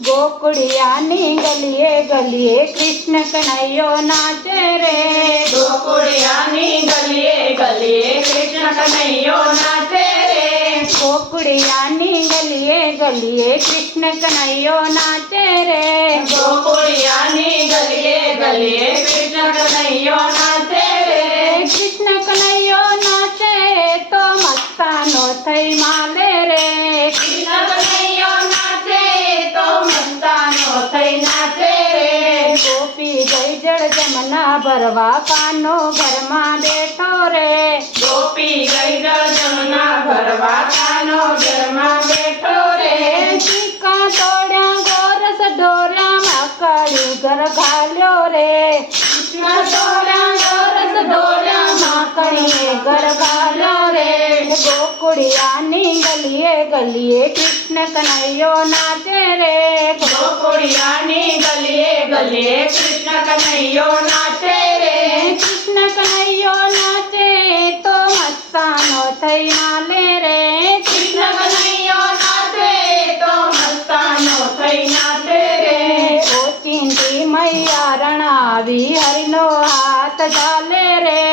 गोकुड़ियानी गलिए गलिए कृष्ण कन्हैया नाचे रे। गोकुड़ियानी गलिए गलिए कृष्ण कन्हैया नाचे रे। गोकुड़ियानी गलिए गलिए कृष्ण कन्हैया नाचे रे। गोकुड़ियानी गलिए गलिए कृष्ण कन्हैया नाचे रे। कृष्ण कन्हैया नाचे तो मस्तानो थई माले रे। कृष्ण कन्हैया नाचे तो मस्तानो थई नाचे रे। गोपी गई जड़ जमना भरवा कानो घर में बैठो रे। गोपी गई जमुना भरवा कानो घर में बैठो रे। चीका तोड़ा गोरस डोरा मकड़ी घर घाल्यो रे। कृष्ण तोड़ा गोरस डोरा मकड़ी घर घाल्यो रे। गोकुड़ियानी गलिए गलिए कृष्ण कन्हैया नाचे रे। गोकुड़ियानी गलिए गलिए कृष्ण कन्हैया नाचे रे। कृष्ण कन्हैया नाचे तो मस्तानो थई माले रे। कृष्ण कन्हैया नाचे तो मस्तानो थई नाचे रे। ओ चिंती मैया रणावी हरिनो हाथ डाले रे।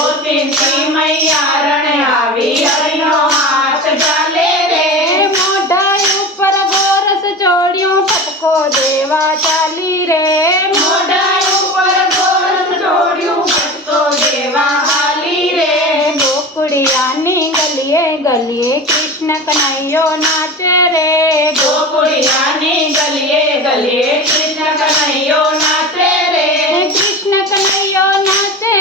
ओ चिंती मैया रण आवी हरिनो हाथ डाले रे। मोढा ऊपर गोरस चोड़ियों पटको देवा चाली रे। मोढा ऊपर गोरस चोड़ियों पटको देवा हाली रे। गोकुड़ियानी गलिए गलिए कृष्ण कन्हैया नाचे रे। गोकुड़ियानी गलिए गलिए कृष्ण कन्हैया नाचे रे। कृष्ण कन्हैया नाचे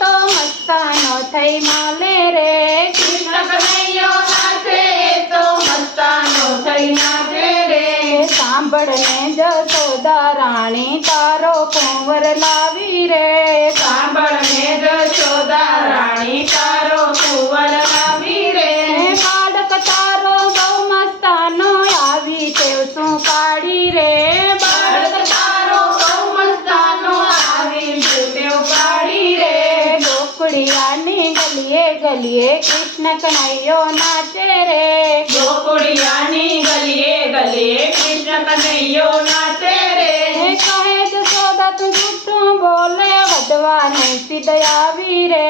तो मस्तानो थई माले रे। कृष्ण कन्हैया नाचे तो मस्तानो थई नाचे रे। सांभळने जसोदा राणी तारो कुंवर लावी रे। सांभळने जशोदा राणी तारो कुंवर लावी रे। बालक तारो गौ मस्तानो आवी तेवसू काढी रे। बाळक तारो गौ मस्तानो आवी देव काढी रे। गोकुड़ियानी गलिए गलिए कृष्ण कन्हैया नाचे रे। गोकुड़ियानी गलिए गलिए कृष्ण कन्हैया नाचे रे। कहे जसोदा तू झूठू बोले वधवा नहीं सिदयावी रे।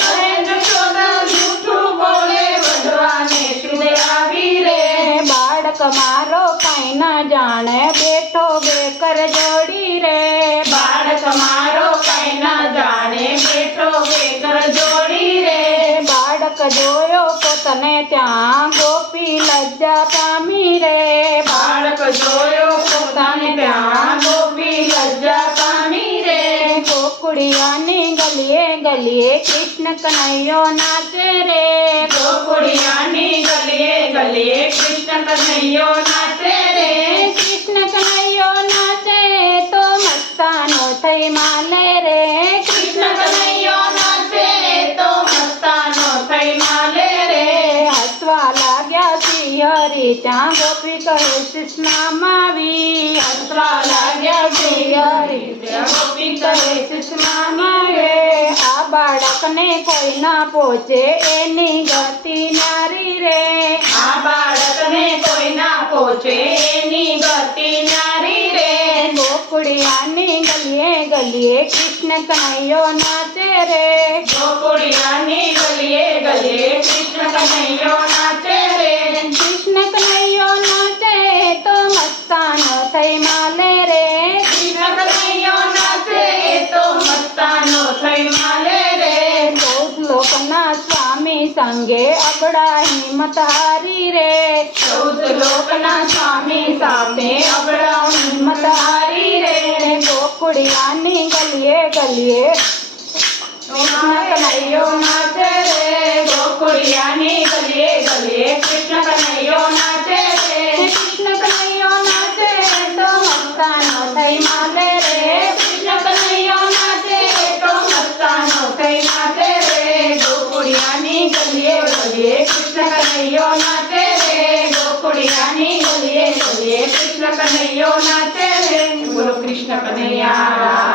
कहे जशोदा झूठू बोले वधवा ने शुद्ध आवी रे। बालक मारो कहीं न जाने बैठो बेकर जोड़ी रे। बाळक मारो कहीं न जाने बैठो बेकर जोड़ी रे। बालक जोयो पोतने ત્યાં ગોપી લજ્જા પામી રે। બાળક જોયો પોતાને ત્યાં ગોપી લજ્જા પામી રે। ગોકુળિયાની ગલીએ ગલીએ કૃષ્ણ કનૈયો નાચે રે। ગોકુળિયાની ગલીએ ગલીએ કૃષ્ણ કનૈયો નાચે રે। કૃષ્ણ કનૈયો નાચે તો મસ્તાનો થઈ માલે રે। કૃષ્ણ કનૈયો નાચે તો મસ્તાનો થઈ માલે રે। હસવા લાગ્યા શ્રીહરિ ત્યાં ગોપી કહે સુષ્માવી। હસવા લાગ્યા શ્રીહરિ ત્યાં ગોપી કહે સુષ્માવી રે। આ બાળકને કોઈ ના પહોંચે એની ગતિ ન્યારી રે। આ બાળકને કોઈ ના પહોંચે એની ગતિ ન્યારી રે। ગોકુળિયાની ગલીએ ગલીએ કૃષ્ણ કનૈયો નાચે રે। ગોકુળિયાની ગલીએ ગલીએ કૃષ્ણ કનૈયો નાચે રે। કૃષ્ણ કનૈયો નાચે તો મસ્તાનો થઈ માલે રે। કૃષ્ણ કનૈયો નાચે તો મસ્તાનો થઈ માલે રે। 14 લોકના સ્વામી સંગે અબડા હિંમત હારી રે। 14 લોકના સ્વામી સામે અબડા હિંમત હારી રે। ગોકુળિયાની ગલીએ ગલીએ કૃષ્ણ કનૈયો નાચે રે। ગોકુળિયાની ગલીએ ગલીએ કૃષ્ણ કનૈયો નાચે રે। કૃષ્ણ કનૈયો નાચે તો મસ્તાનો થઈ માલે રે। કૃષ્ણ કનૈયો નાચે તો મસ્તાનો થઈ નાચે રે। ગોકુળિયાની ગલીએ ગલીએ કૃષ્ણ કનૈયો નાચે રે। ગોકુળિયાની ગલીએ ગલીએ કૃષ્ણ કનૈયો નાચે રે। બોલો કૃષ્ણ કનૈયા